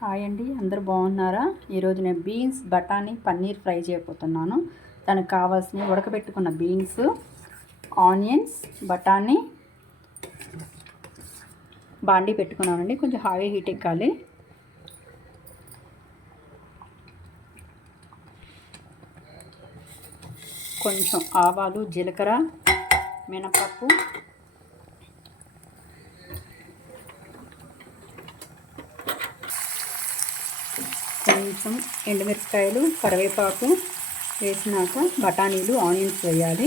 Hi అండి, అందరూ బాగున్నారా? ఈరోజు నేను బీన్స్ బఠానీ పన్నీర్ ఫ్రై చేయబోతున్నాను. దానికి కావాల్సిన ఉడకబెట్టుకున్న బీన్స్, ఆనియన్స్, బఠానీ బాండీ పెట్టుకున్నానండి. కొంచెం హాయి హీట్ ఎక్కాలి. కొంచెం ఆవాలు, జీలకర్ర, మినపప్పు, కొంచెం ఎండుమిరపకాయలు, కరివేపాకు వేసినాక బఠానీలు, ఆనియన్స్ వేయాలి.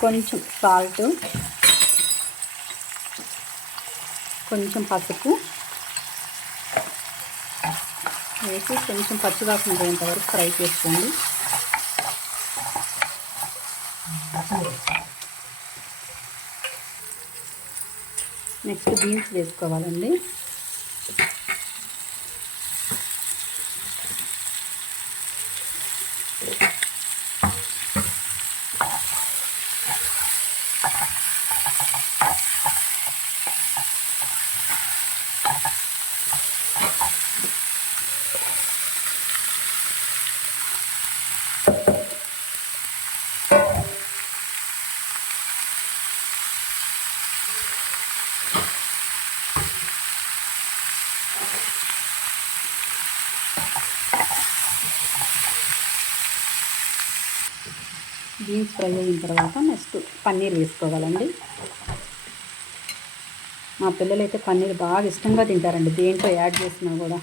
కొంచెం సాల్ట్, కొంచెం పసుపు వేసి కొంచెం పచ్చివాసన పోయేంత వరకు ఫ్రై చేసుకోండి. నెక్స్ట్ బీన్స్ వేసుకోవాలండి. బీన్స్ ఫ్రై అయిన తర్వాత నెక్స్ట్ పన్నీర్ వేసుకోవాలండి. మా పిల్లలైతే పన్నీర్ బాగా ఇష్టంగా తింటారండి, దేంట్లో యాడ్ చేసినా కూడా.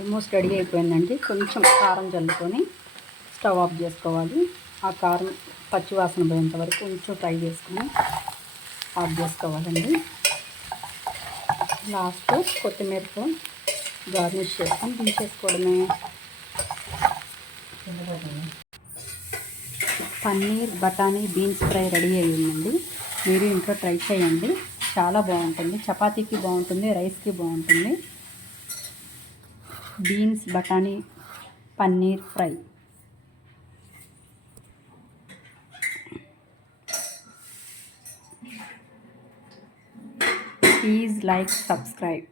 ఆల్మోస్ట్ రెడీ అయిపోయిందండి. కొంచెం కారం చల్లుకొని స్టవ్ ఆఫ్ చేసుకోవాలి. ఆ కారం పచ్చివాసన పోయేంత వరకు కొంచెం ఫ్రై చేసుకొని ఆఫ్ చేసుకోవాలండి. లాస్ట్ కొత్తిమీరతో గార్నిష్ చేసుకొని దించేసుకోవడమే. పన్నీర్ బఠానీ బీన్స్ ఫ్రై రెడీ అయ్యిందండి. మీరు ఇంట్లో ట్రై చేయండి, చాలా బాగుంటుంది. చపాతీకి బాగుంటుంది, రైస్కి బాగుంటుంది. బీన్స్ బఠానీ paneer fry. Please like, subscribe.